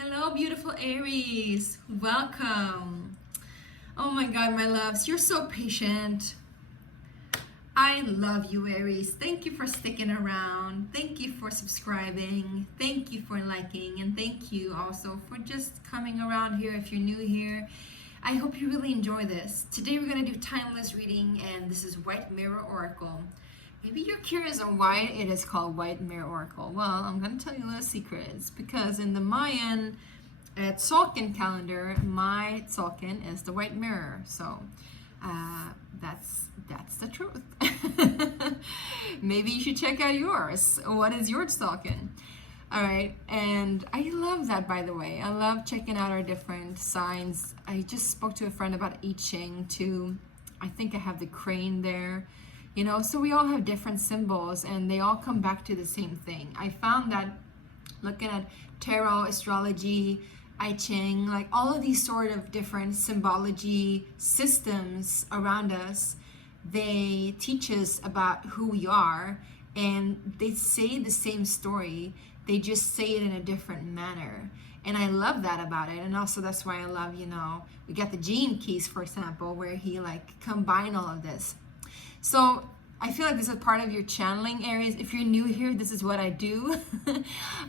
Hello, beautiful Aries. Welcome. Oh my God, my loves, you're so patient. I love you, Aries. Thank you for sticking around. Thank you for subscribing. Thank you for liking. And thank you also for just coming around here if you're new here. I hope you really enjoy this. Today we're going to do timeless reading, and this is White Mirror Oracle. Maybe you're curious on why it is called White Mirror Oracle. Well, I'm going to tell you a little secret. It's because in the Mayan Tzolk'in calendar, my Tzolk'in is the white mirror. So that's the truth. Maybe you should check out yours. What is your Tzolk'in? All right, and I love that, by the way. I love checking out our different signs. I just spoke to a friend about I Ching too. I think I have the crane there. You know, so we all have different symbols and they all come back to the same thing. I found that looking at tarot, astrology, I Ching, like all of these sort of different symbology systems around us, they teach us about who we are, and they say the same story. They just say it in a different manner. And I love that about it. And also that's why I love, you know, we got the gene keys, for example, where he like combine all of this. So I feel like this is part of your channeling, Aries. If you're new here, this is what I do.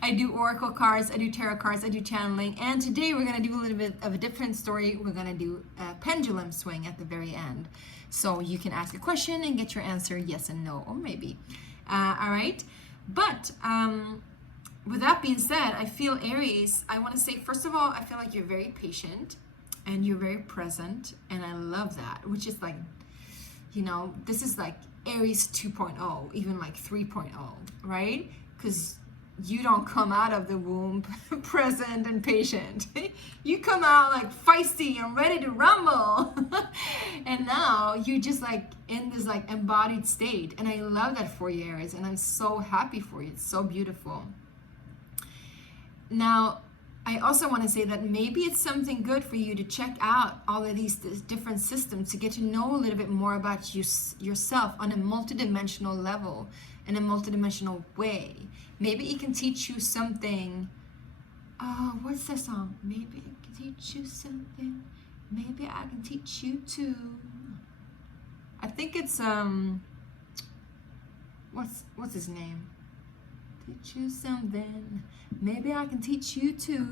I do oracle cards, I do tarot cards, I do channeling. And today we're going to do a little bit of a different story. We're going to do a pendulum swing at the very end. So you can ask a question and get your answer yes and no, or maybe. All right. But with that being said, I feel, Aries, I want to say, first of all, I feel like you're very patient and you're very present. And I love that, which is like, you know, this is like Aries 2.0, even like 3.0, right? Because you don't come out of the womb present and patient. You come out like feisty and ready to rumble. And now you're just like in this like embodied state. And I love that for you, Aries. And I'm so happy for you. It's so beautiful. Now, I also want to say that maybe it's something good for you to check out all of these different systems to get to know a little bit more about yourself on a multidimensional level, in a multidimensional way. Maybe it can teach you something. Oh, what's the song? Maybe it can teach you something. Maybe I can teach you too. I think it's what's his name? Teach you something. Maybe I can teach you too.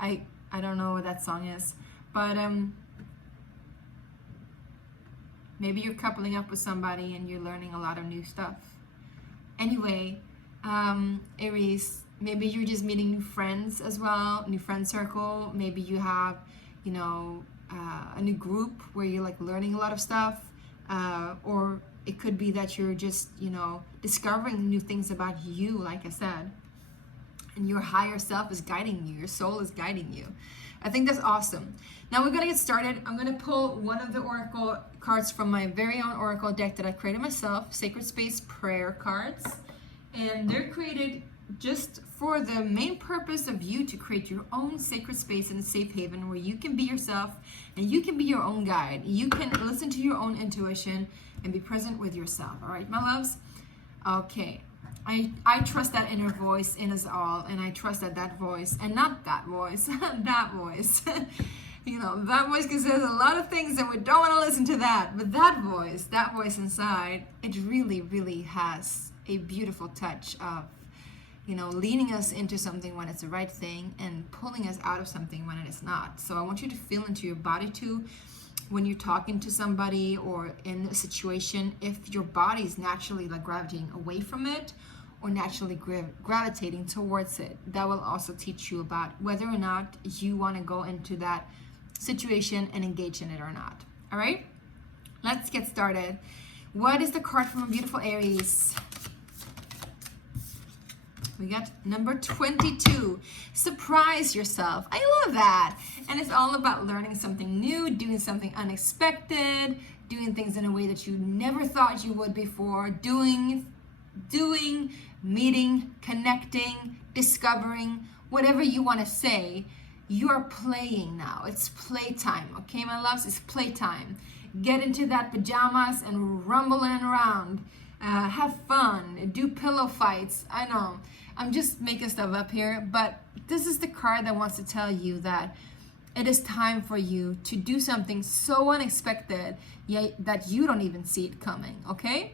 I don't know what that song is, but maybe you're coupling up with somebody and you're learning a lot of new stuff. Anyway, Aries, maybe you're just meeting new friends as well, new friend circle. Maybe you have, you know, a new group where you're like learning a lot of stuff, or it could be that you're just, you know, discovering new things about you, like I said. And your higher self is guiding you. Your soul is guiding you. I think that's awesome. Now we're going to get started. I'm going to pull one of the oracle cards from my very own oracle deck that I created myself, Sacred Space Prayer cards. And they're created just for the main purpose of you to create your own sacred space and a safe haven where you can be yourself and you can be your own guide. You can listen to your own intuition and be present with yourself. All right, my loves? Okay. I trust that inner voice in us all, and I trust that voice, and not that voice, that voice. You know, that voice can say a lot of things and we don't want to listen to that, but that voice inside, it really, really has a beautiful touch of, you know, leading us into something when it's the right thing and pulling us out of something when it is not. So I want you to feel into your body too, when you're talking to somebody or in a situation, if your body is naturally like gravitating away from it or naturally gravitating towards it. That will also teach you about whether or not you want to go into that situation and engage in it or not. All right, let's get started. What is the card from a beautiful Aries? We got number 22, surprise yourself. I love that. And it's all about learning something new, doing something unexpected, doing things in a way that you never thought you would before, doing, meeting, connecting, discovering, whatever you want to say. You are playing now. It's playtime, okay, my loves? It's playtime. Get into that pajamas and rumbling around. Have fun. Do pillow fights. I know. I'm just making stuff up here, but this is the card that wants to tell you that it is time for you to do something so unexpected, yet that you don't even see it coming, okay?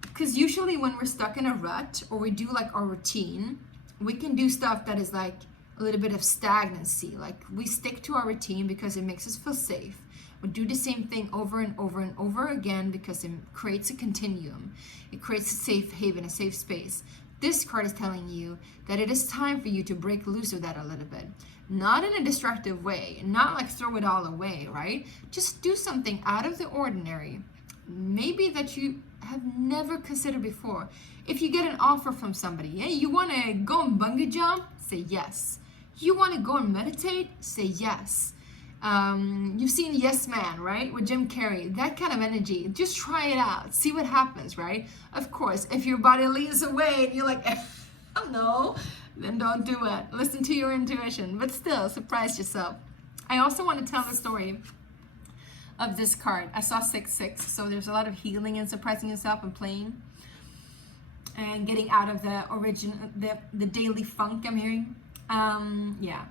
Because usually when we're stuck in a rut or we do like our routine, we can do stuff that is like a little bit of stagnancy. Like we stick to our routine because it makes us feel safe. We do the same thing over and over and over again because it creates a continuum. It creates a safe haven, a safe space. This card is telling you that it is time for you to break loose of that a little bit. Not in a destructive way, not like throw it all away, right? Just do something out of the ordinary, maybe that you have never considered before. If you get an offer from somebody, hey, you want to go and bungee jump? Say yes. You want to go and meditate? Say yes. You've seen Yes Man, right? With Jim Carrey, that kind of energy. Just try it out. See what happens, right? Of course, if your body leads away and you're like, oh no, then don't do it. Listen to your intuition, but still surprise yourself. I also want to tell the story of this card. I saw 6-6, so there's a lot of healing and surprising yourself and playing and getting out of the daily funk I'm hearing. Yeah.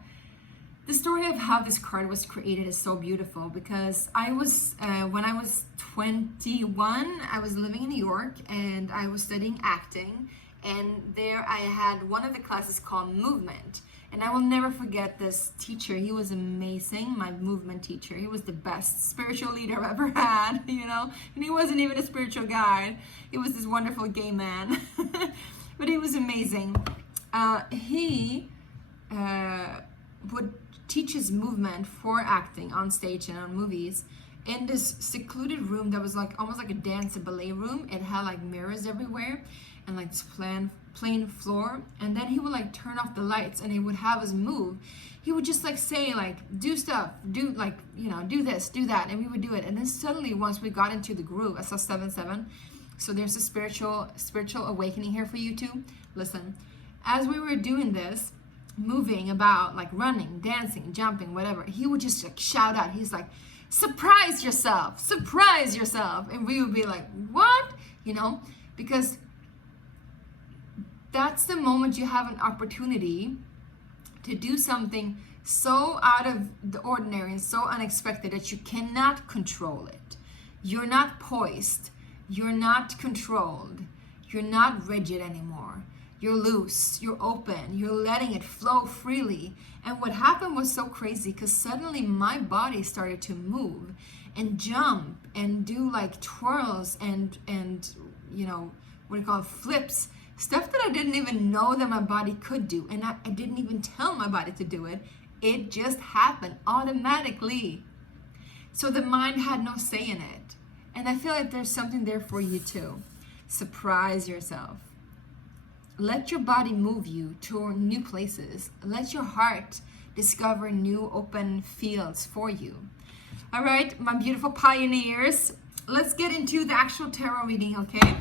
The story of how this card was created is so beautiful because I was, when I was 21, I was living in New York and I was studying acting, and there I had one of the classes called movement. And I will never forget this teacher. He was amazing, my movement teacher. He was the best spiritual leader I've ever had, you know? And he wasn't even a spiritual guide. He was this wonderful gay man. But he was amazing. He would teach his movement for acting on stage and on movies in this secluded room that was like almost like a dance and ballet room. It had like mirrors everywhere and like this plain floor, and then he would like turn off the lights and he would have us move. He would just like say like, do stuff, do like, you know, do this, do that, and we would do it. And then suddenly once we got into the groove, I saw 7-7, so there's a spiritual awakening here for you too. Listen, as we were doing this, moving about, like running, dancing, jumping, whatever, he would just like shout out, he's like, surprise yourself, surprise yourself. And we would be like, what? You know, because that's the moment you have an opportunity to do something so out of the ordinary and so unexpected that you cannot control it. You're not poised. You're not controlled. You're not rigid anymore. You're loose. You're open. You're letting it flow freely. And what happened was so crazy because suddenly my body started to move and jump and do like twirls and you know, what do you call it, flips. Stuff that I didn't even know that my body could do. And I didn't even tell my body to do it. It just happened automatically. So the mind had no say in it. And I feel like there's something there for you too. Surprise yourself. Let your body move you to new places. Let your heart discover new open fields for you. All right, my beautiful pioneers. Let's get into the actual tarot reading, okay?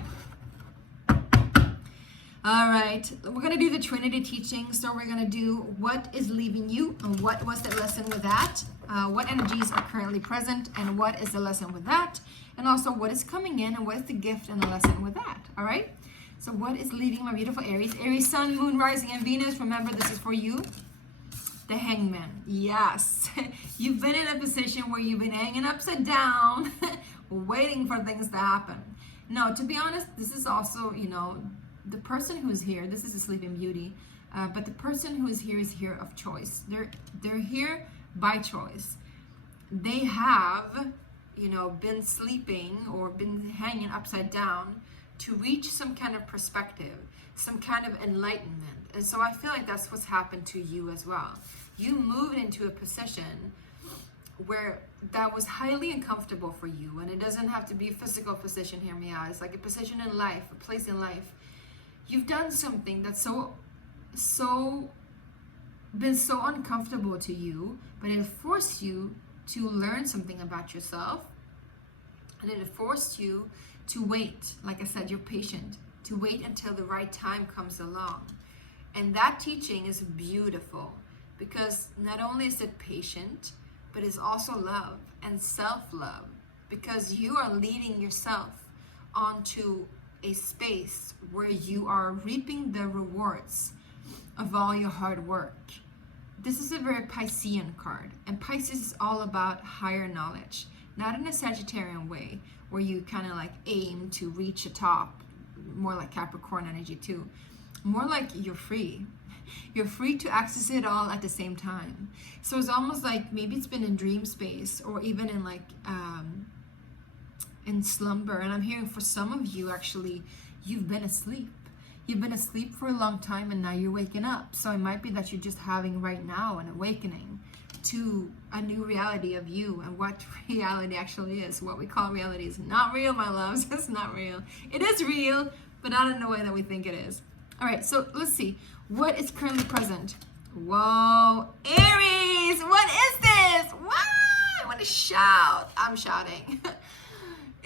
All right, we're going to do the Trinity teaching. So we're going to do what is leaving you and what was the lesson with that, what energies are currently present and what is the lesson with that, and also what is coming in and what is the gift and the lesson with that. All right, so what is leaving my beautiful Aries? Aries, Sun, Moon, Rising, and Venus. Remember, this is for you. The Hangman. Yes, you've been in a position where you've been hanging upside down, waiting for things to happen. No, to be honest, this is also, you know, the person who's here, this is a Sleeping Beauty, but the person who is here of choice. They're here by choice. They have, you know, been sleeping or been hanging upside down to reach some kind of perspective, some kind of enlightenment. And so I feel like that's what's happened to you as well. You moved into a position where that was highly uncomfortable for you, and it doesn't have to be a physical position, hear me out. It's like a position in life, a place in life. You've done something that's been so uncomfortable to you, but it forced you to learn something about yourself, and it forced you to wait. Like I said, you're patient, to wait until the right time comes along. And that teaching is beautiful because not only is it patient, but it's also love and self-love, because you are leading yourself onto a space where you are reaping the rewards of all your hard work. This is a very Piscean card, and Pisces is all about higher knowledge, not in a Sagittarian way where you kind of like aim to reach a top, more like Capricorn energy too. More like you're free. You're free to access it all at the same time. So it's almost like maybe it's been in dream space, or even in like in slumber. And I'm hearing for some of you, actually, you've been asleep. You've been asleep for a long time and now you're waking up. So it might be that you're just having right now an awakening to a new reality of you and what reality actually is. What we call reality is not real, my loves. It's not real. It is real, but not in the way that we think it is. All right, so let's see. What is currently present? Whoa, Aries, what is this? What? I want to shout. I'm shouting.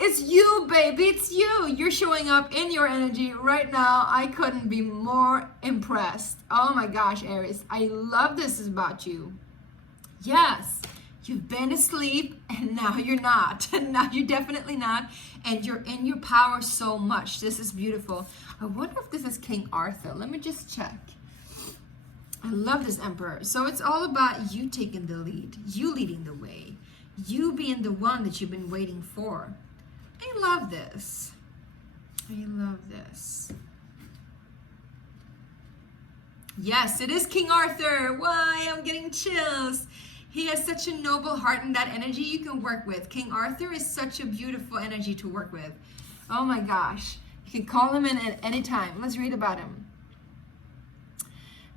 It's you, baby. It's you. You're showing up in your energy right now. I couldn't be more impressed. Oh my gosh, Aries. I love this about you. Yes, you've been asleep and now you're not. Now you're definitely not. And you're in your power so much. This is beautiful. I wonder if this is King Arthur. Let me just check. I love this Emperor. So it's all about you taking the lead. You leading the way. You being the one that you've been waiting for. I love this. I love this. Yes, it is King Arthur. Why? I'm getting chills. He has such a noble heart and that energy you can work with. King Arthur is such a beautiful energy to work with. Oh my gosh. You can call him in at any time. Let's read about him.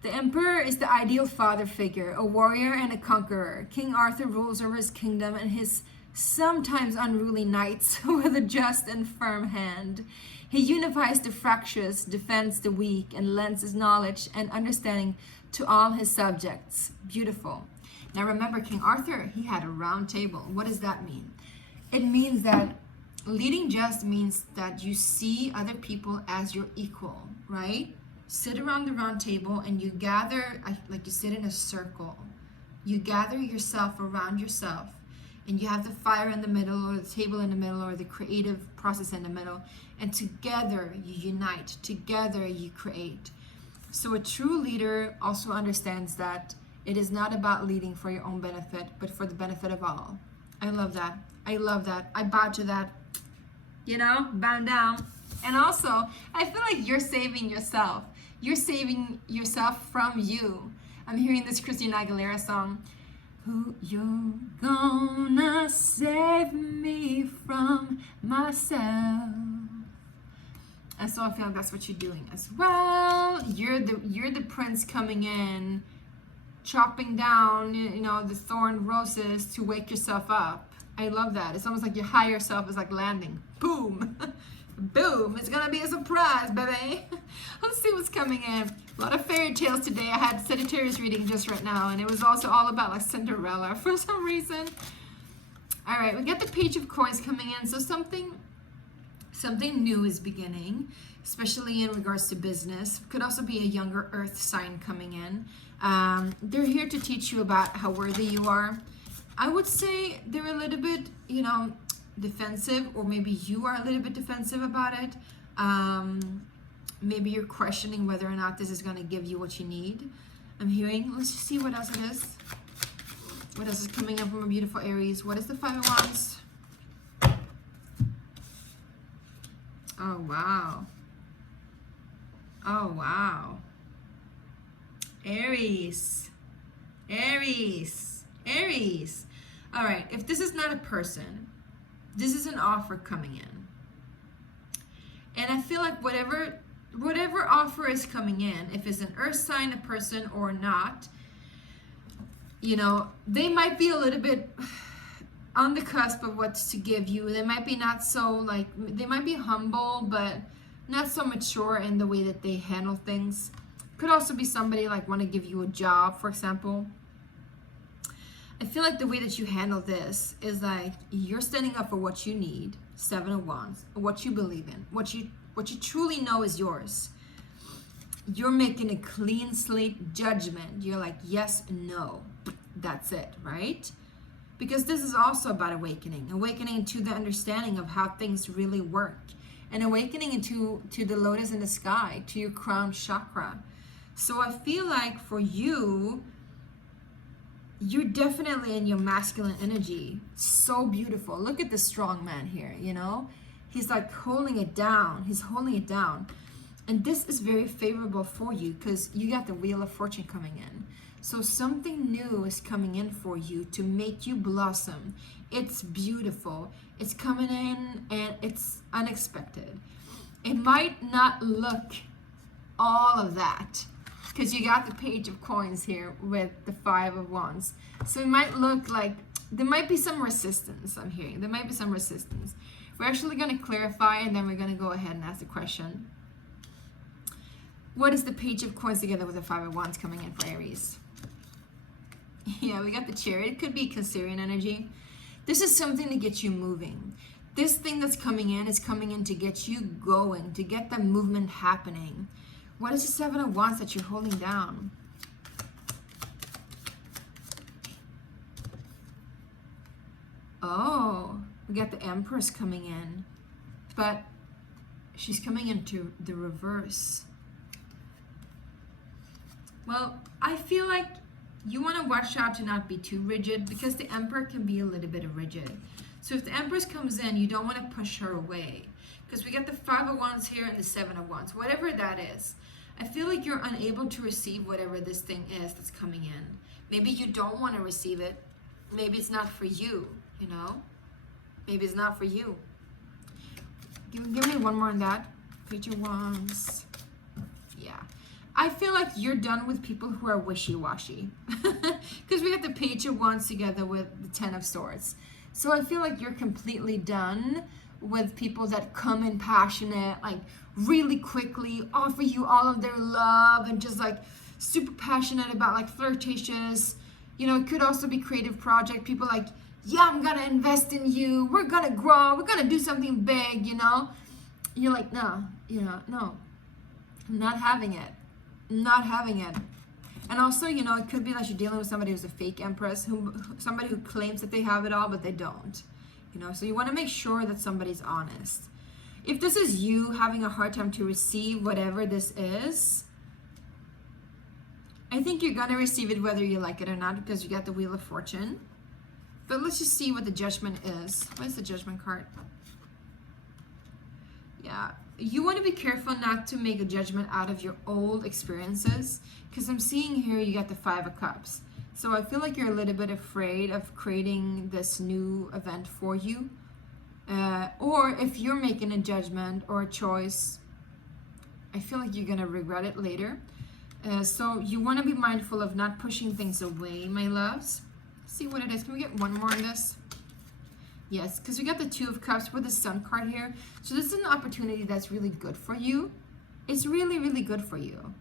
The Emperor is the ideal father figure, a warrior and a conqueror. King Arthur rules over his kingdom and his sometimes unruly knights with a just and firm hand. He unifies the fractious, defends the weak, and lends his knowledge and understanding to all his subjects. Beautiful. Now remember, King Arthur, he had a round table. What does that mean? It means that leading just means that you see other people as your equal, right? Sit around the round table and you gather, like you sit in a circle. You gather yourself around yourself. And you have the fire in the middle, or the table in the middle, or the creative process in the middle. And together you unite. Together you create. So a true leader also understands that it is not about leading for your own benefit, but for the benefit of all. I love that. I love that. I bow to that. You know, bow down. And also, I feel like you're saving yourself. You're saving yourself from you. I'm hearing this Christina Aguilera song. Who you gonna save me from myself? And so I feel like that's what you're doing as well. You're the prince coming in, chopping down, you know, the thorn roses to wake yourself up. I love that. It's almost like your higher self is like landing. Boom. Boom. It's gonna be a surprise, baby. Let's see what's coming in. A lot of fairy tales today. I had Sagittarius reading just right now, and it was also all about like Cinderella for some reason. All right, we got the Page of Coins coming in. So something new is beginning, especially in regards to business. Could also be a younger earth sign coming in. They're here to teach you about how worthy you are. I would say they're a little bit, you know, defensive, or maybe you are a little bit defensive about it. Maybe you're questioning whether or not this is going to give you what you need. I'm hearing, let's just see what else it is. What else is coming up from a beautiful Aries? What is the Five of Wands? Oh, wow. Oh, wow. Aries. Aries. Aries. All right, if this is not a person, this is an offer coming in. And I feel like whatever offer is coming in, if it's an earth sign, a person, or not, you know, they might be a little bit on the cusp of what to give you. They might be not so, like, they might be humble, but not so mature in the way that they handle things. Could also be somebody like want to give you a job, for example. I feel like the way that you handle this is like you're standing up for what you need, Seven of Wands, what you believe in, what you truly know is yours. You're making a clean slate judgment. You're like, yes, no, that's it, right? Because this is also about awakening to the understanding of how things really work and awakening into the lotus in the sky, to your crown chakra. So I feel like for you, you're definitely in your masculine energy. So beautiful. Look at the strong man here, you know? He's like holding it down. He's holding it down. And this is very favorable for you because you got the Wheel of Fortune coming in. So something new is coming in for you to make you blossom. It's beautiful. It's coming in and it's unexpected. It might not look all of that because you got the Page of Coins here with the 5 of Wands. So it might look like there might be some resistance, I'm hearing. There might be some resistance. We're actually going to clarify and then we're going to go ahead and ask the question. What is the Page of Coins together with the 5 of Wands coming in for Aries? Yeah, we got the Chariot. It could be Cancerian energy. This is something to get you moving. This thing that's coming in is coming in to get you going, to get the movement happening. What is the 7 of Wands that you're holding down? Oh, we got the Empress coming in, but she's coming into the reverse. Well, I feel like you want to watch out to not be too rigid because the Emperor can be a little bit rigid. So if the Empress comes in, you don't want to push her away because we got the 5 of Wands here and the 7 of Wands, whatever that is. I feel like you're unable to receive whatever this thing is that's coming in. Maybe you don't want to receive it. Maybe it's not for you, you know? Maybe it's not for you. Give me one more on that. Page of Wands. Yeah. I feel like you're done with people who are wishy-washy. Because we got the Page of Wands together with the 10 of Swords. So I feel like you're completely done with people that come in passionate, like really quickly offer you all of their love and just like super passionate about like flirtatious. You know, it could also be creative project. People like, yeah, I'm gonna invest in you. We're gonna grow. We're gonna do something big, you know? You're like, no, you know, no, I'm not having it. Not having it. And also, you know, it could be like you're dealing with somebody who's a fake Empress, somebody who claims that they have it all, but they don't. You know, so you want to make sure that somebody's honest. If this is you having a hard time to receive whatever this is, I think you're going to receive it whether you like it or not because you got the Wheel of Fortune. But let's just see what the Judgment is. What is the Judgment card? Yeah. You want to be careful not to make a judgment out of your old experiences because I'm seeing here you got the 5 of Cups. So I feel like you're a little bit afraid of creating this new event for you. Or if you're making a judgment or a choice, I feel like you're going to regret it later. So you want to be mindful of not pushing things away, my loves. Let's see what it is. Can we get one more on this? Yes, because we got the 2 of Cups with the Sun card here. So this is an opportunity that's really good for you. It's really, really good for you.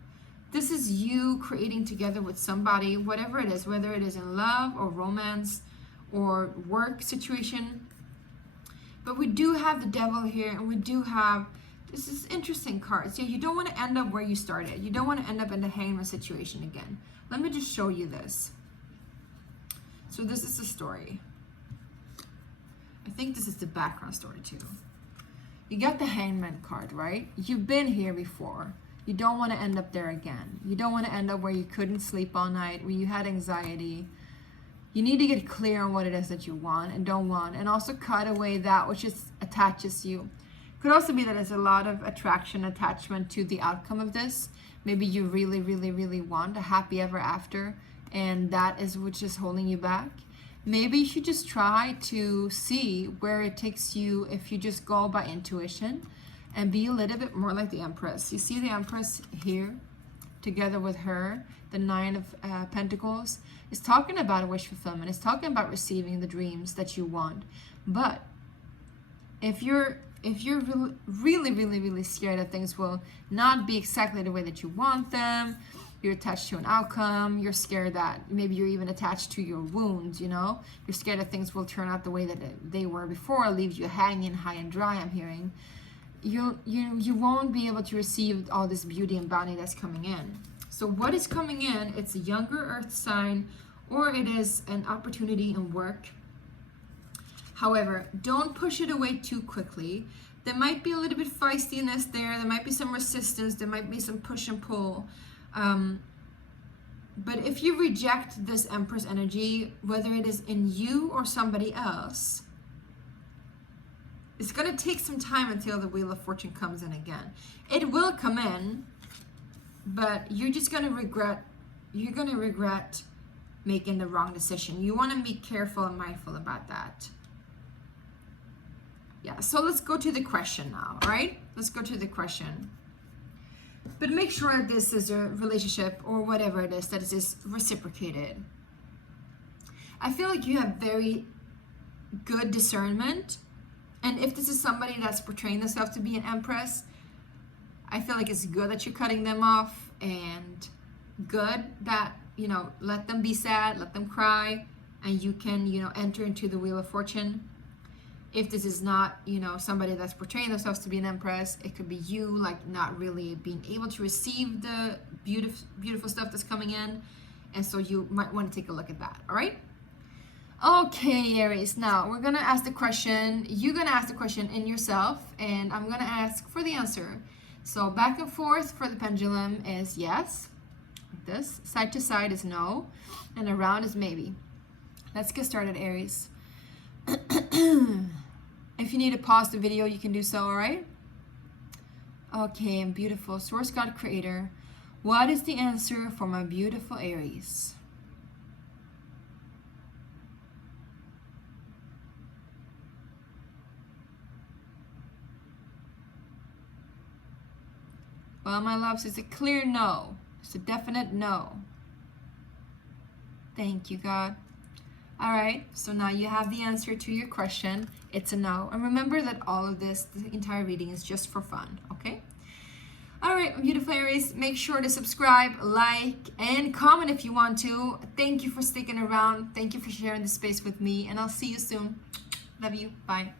This is you creating together with somebody, whatever it is, whether it is in love or romance or work situation. But we do have the Devil here, and we do have, this is interesting cards. Yeah, you don't want to end up where you started. You don't want to end up in the Hangman situation again. Let me just show you this. So this is the story. I think this is the background story too. You got the Hangman card, right? You've been here before. You don't want to end up there again. You don't want to end up where you couldn't sleep all night, where you had anxiety. You need to get clear on what it is that you want and don't want, and also cut away that which attaches you. Could also be that there's a lot of attraction, attachment to the outcome of this. Maybe you really, really, really want a happy ever after, and that is which is holding you back. Maybe you should just try to see where it takes you if you just go by intuition and be a little bit more like the Empress. You see the Empress here together with her, the 9 of Pentacles. It's talking about a wish fulfillment. It's talking about receiving the dreams that you want. But if you're really, really, really scared that things will not be exactly the way that you want them, you're attached to an outcome, you're scared that maybe you're even attached to your wounds, you know? You're scared that things will turn out the way that they were before, leave you hanging high and dry, I'm hearing. You won't be able to receive all this beauty and bounty that's coming in. So what is coming in, it's a younger earth sign, or it is an opportunity in work. However, don't push it away too quickly There might be a little bit feistiness there. There might be some resistance. There might be some push and pull. But if you reject this Empress energy, whether it is in you or somebody else, it's going to take some time until the Wheel of Fortune comes in again. It will come in, but you're just going to regret, making the wrong decision. You want to be careful and mindful about that. Yeah, so let's go to the question now, all right? Let's go to the question. But make sure that this is a relationship or whatever it is that is reciprocated. I feel like you have very good discernment. And if this is somebody that's portraying themselves to be an Empress, I feel like it's good that you're cutting them off, and good that, you know, let them be sad, let them cry, and you can, you know, enter into the Wheel of Fortune. If this is not, you know, somebody that's portraying themselves to be an Empress, it could be you, like, not really being able to receive the beautiful stuff that's coming in. And so you might want to take a look at that, all right? Okay, Aries, now we're going to ask the question. You're going to ask the question in yourself, and I'm going to ask for the answer. So back and forth for the pendulum is yes. Like this. Side to side is no. And around is maybe. Let's get started, Aries. If you need to pause the video, you can do so, all right? Okay, and beautiful Source God Creator, what is the answer for my beautiful Aries? Well, my loves, it's a clear no. It's a definite no. Thank you, God. All right, so now you have the answer to your question. It's a no. And remember that all of this, the entire reading, is just for fun, okay? All right, beautiful Aries, make sure to subscribe, like, and comment if you want to. Thank you for sticking around. Thank you for sharing this space with me, and I'll see you soon. Love you. Bye.